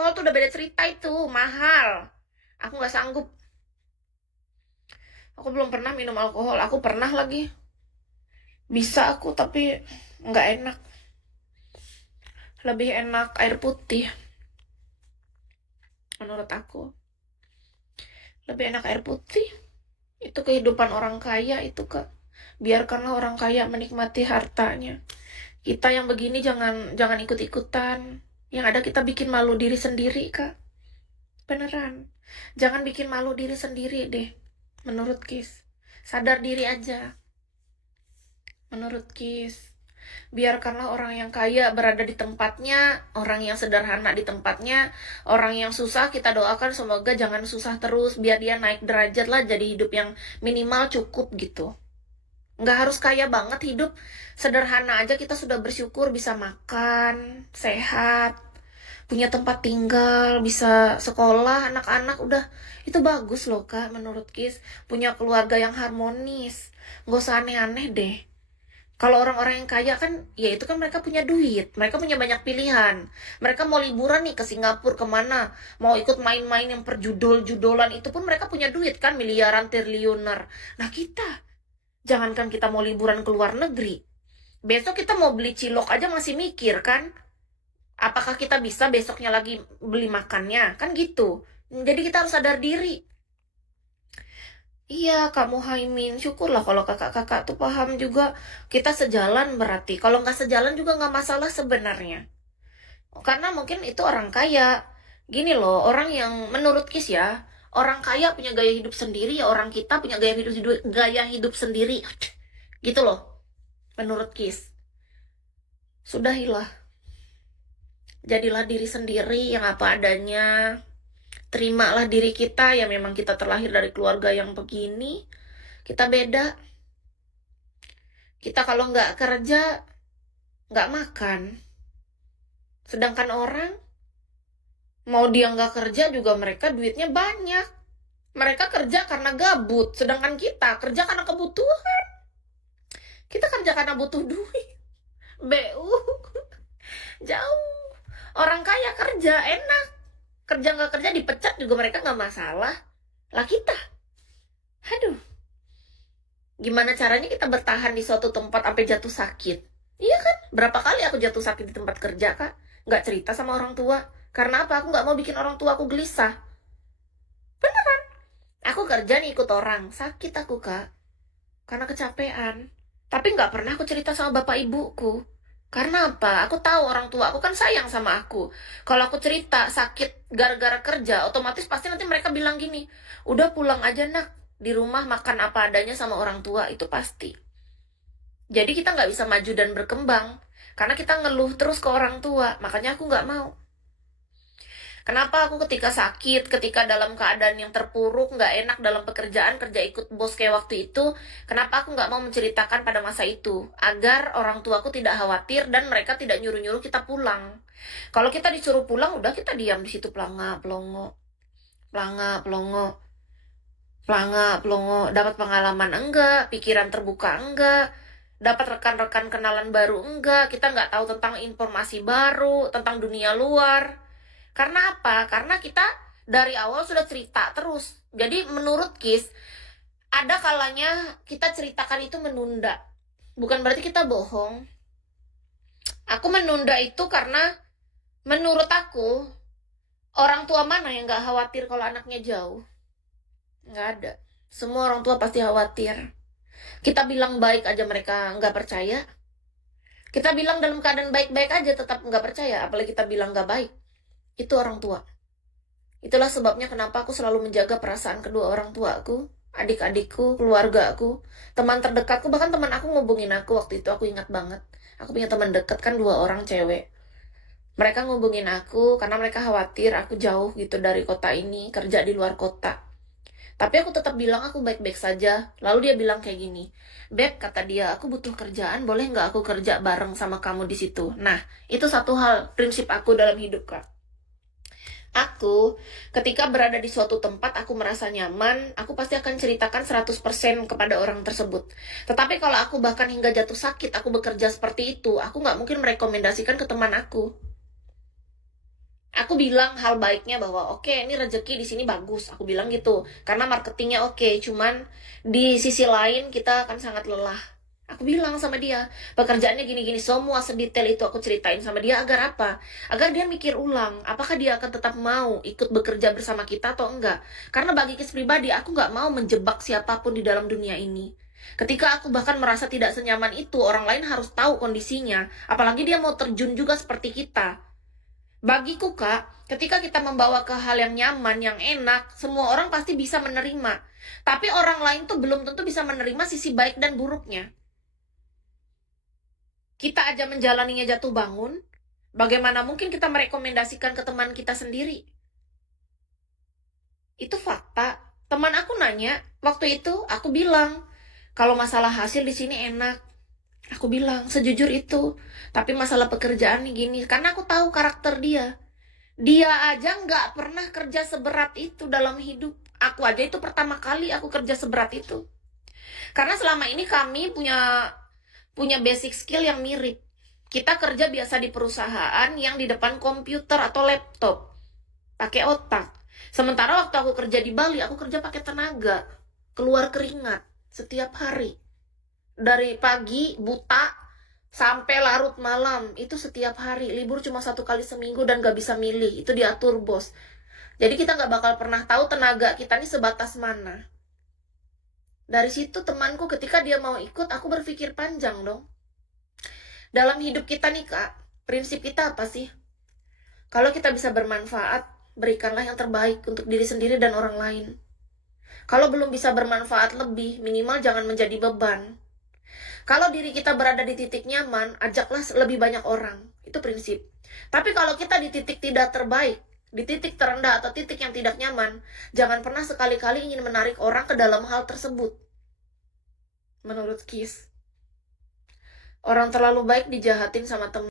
alkohol tuh udah beda cerita, itu mahal. Aku nggak sanggup. Aku belum pernah minum alkohol. Aku pernah lagi. Bisa aku, tapi nggak enak. Lebih enak air putih, menurut aku. Lebih enak air putih. Itu kehidupan orang kaya itu, Kak. Biarkanlah orang kaya menikmati hartanya. Kita yang begini jangan ikut-ikutan. Yang ada kita bikin malu diri sendiri, Kak. Beneran. Jangan bikin malu diri sendiri deh. Menurut Kis. Sadar diri aja. Menurut Kis. Biarkanlah orang yang kaya berada di tempatnya, orang yang sederhana di tempatnya, orang yang susah kita doakan semoga jangan susah terus, biar dia naik derajat lah, jadi hidup yang minimal cukup gitu. Nggak harus kaya banget hidup, sederhana aja kita sudah bersyukur bisa makan, sehat, punya tempat tinggal, bisa sekolah, anak-anak udah, itu bagus loh Kak menurut Kis, punya keluarga yang harmonis, nggak usah aneh-aneh deh. Kalau orang-orang yang kaya kan, ya itu kan mereka punya duit, mereka punya banyak pilihan. Mereka mau liburan nih ke Singapura kemana, mau ikut main-main yang perjudol-judolan itu pun mereka punya duit kan, miliaran, triliuner. Nah kita, jangankan kita mau liburan ke luar negeri, besok kita mau beli cilok aja masih mikir kan, apakah kita bisa besoknya lagi beli makannya, kan gitu. Jadi kita harus sadar diri. Iya, Kak Muhaimin, syukurlah kalau kakak-kakak tuh paham juga. Kita sejalan berarti. Kalau nggak sejalan juga nggak masalah sebenarnya. Karena mungkin itu orang kaya. Gini loh, orang yang menurut Kis ya, orang kaya punya gaya hidup sendiri, ya orang kita punya gaya hidup sendiri. Gitu loh, menurut Kis. Sudahilah. Jadilah diri sendiri yang apa adanya. Terimalah diri kita ya, memang kita terlahir dari keluarga yang begini. Kita beda. Kita kalau nggak kerja, nggak makan. Sedangkan orang, mau dia nggak kerja juga mereka duitnya banyak. Mereka kerja karena gabut. Sedangkan kita kerja karena kebutuhan. Kita kerja karena butuh duit. BU. Jauh. Orang kaya kerja, enak. Kerja nggak kerja dipecat juga mereka nggak masalah. Lah kita. Aduh. Gimana caranya kita bertahan di suatu tempat sampai jatuh sakit? Iya kan? Berapa kali aku jatuh sakit di tempat kerja, Kak? Nggak cerita sama orang tua. Karena apa? Aku nggak mau bikin orang tua aku gelisah. Beneran. Aku kerja nih ikut orang. Sakit aku, Kak. Karena kecapean. Tapi nggak pernah aku cerita sama bapak ibuku. Karena apa? Aku tahu orang tua aku kan sayang sama aku. Kalau aku cerita sakit gara-gara kerja, otomatis pasti nanti mereka bilang gini, udah pulang aja nak, di rumah makan apa adanya sama orang tua, itu pasti. Jadi kita nggak bisa maju dan berkembang. Karena kita ngeluh terus ke orang tua. Makanya aku nggak mau. Kenapa aku ketika sakit, ketika dalam keadaan yang terpuruk, nggak enak dalam pekerjaan, kerja ikut bos kayak waktu itu, kenapa aku nggak mau menceritakan pada masa itu? Agar orang tuaku tidak khawatir dan mereka tidak nyuruh-nyuruh kita pulang. Kalau kita disuruh pulang, udah kita diam di situ pelanga, pelongo, pelanga, pelongo, pelanga, pelongo. Dapat pengalaman enggak? Pikiran terbuka enggak? Dapat rekan-rekan kenalan baru enggak? Kita nggak tahu tentang informasi baru, tentang dunia luar. Karena apa? Karena kita dari awal sudah cerita terus. Jadi menurut Kis, ada kalanya kita ceritakan itu menunda. Bukan berarti kita bohong. Aku menunda itu karena menurut aku, orang tua mana yang gak khawatir kalau anaknya jauh? Nggak ada. Semua orang tua pasti khawatir. Kita bilang baik aja mereka nggak percaya. Kita bilang dalam keadaan baik-baik aja tetap nggak percaya. Apalagi kita bilang nggak baik. Itu orang tua. Itulah sebabnya kenapa aku selalu menjaga perasaan kedua orang tuaku, adik-adikku, keluarga aku, teman terdekatku, bahkan teman aku ngubungin aku waktu itu, aku ingat banget. Aku punya teman dekat kan 2 orang cewek. Mereka ngubungin aku karena mereka khawatir aku jauh gitu dari kota ini, kerja di luar kota. Tapi aku tetap bilang aku baik-baik saja. Lalu dia bilang kayak gini, Beb, kata dia, aku butuh kerjaan, boleh nggak aku kerja bareng sama kamu di situ? Nah, itu satu hal, prinsip aku dalam hidup, Kak. Aku, ketika berada di suatu tempat, aku merasa nyaman, aku pasti akan ceritakan 100% kepada orang tersebut. Tetapi kalau aku bahkan hingga jatuh sakit, aku bekerja seperti itu, aku nggak mungkin merekomendasikan ke teman aku. Aku bilang hal baiknya bahwa oke, ini rezeki di sini bagus, aku bilang gitu karena marketingnya oke, cuman di sisi lain kita akan sangat lelah. Aku bilang sama dia pekerjaannya gini-gini, semua sedetail itu aku ceritain sama dia. Agar apa? Agar dia mikir ulang apakah dia akan tetap mau ikut bekerja bersama kita atau enggak. Karena bagi Kis pribadi, aku nggak mau menjebak siapapun di dalam dunia ini. Ketika aku bahkan merasa tidak senyaman itu, orang lain harus tahu kondisinya, apalagi dia mau terjun juga seperti kita. Bagiku, Kak, ketika kita membawa ke hal yang nyaman, yang enak, semua orang pasti bisa menerima. Tapi orang lain tuh belum tentu bisa menerima sisi baik dan buruknya. Kita aja menjalaninya jatuh bangun, bagaimana mungkin kita merekomendasikan ke teman kita sendiri? Itu fakta. Teman aku nanya, waktu itu aku bilang, kalau masalah hasil di sini enak. Aku bilang, sejujur itu. Tapi masalah pekerjaan nih gini, karena aku tahu karakter dia. Dia aja nggak pernah kerja seberat itu dalam hidup. Aku aja itu pertama kali aku kerja seberat itu. Karena selama ini kami punya basic skill yang mirip. Kita kerja biasa di perusahaan yang di depan komputer atau laptop, pakai otak. Sementara waktu aku kerja di Bali, aku kerja pakai tenaga, keluar keringat setiap hari. Dari pagi buta sampai larut malam, itu setiap hari. Libur cuma 1 kali seminggu dan gak bisa milih, itu diatur bos. Jadi kita gak bakal pernah tahu tenaga kita ini sebatas mana. Dari situ temanku ketika dia mau ikut, aku berpikir panjang dong. Dalam hidup kita nih Kak, prinsip kita apa sih? Kalau kita bisa bermanfaat, berikanlah yang terbaik untuk diri sendiri dan orang lain. Kalau belum bisa bermanfaat lebih, minimal jangan menjadi beban. Kalau diri kita berada di titik nyaman, ajaklah lebih banyak orang. Itu prinsip. Tapi kalau kita di titik tidak terbaik, di titik terendah atau titik yang tidak nyaman, jangan pernah sekali-kali ingin menarik orang ke dalam hal tersebut. Menurut Kis, orang terlalu baik dijahatin sama teman.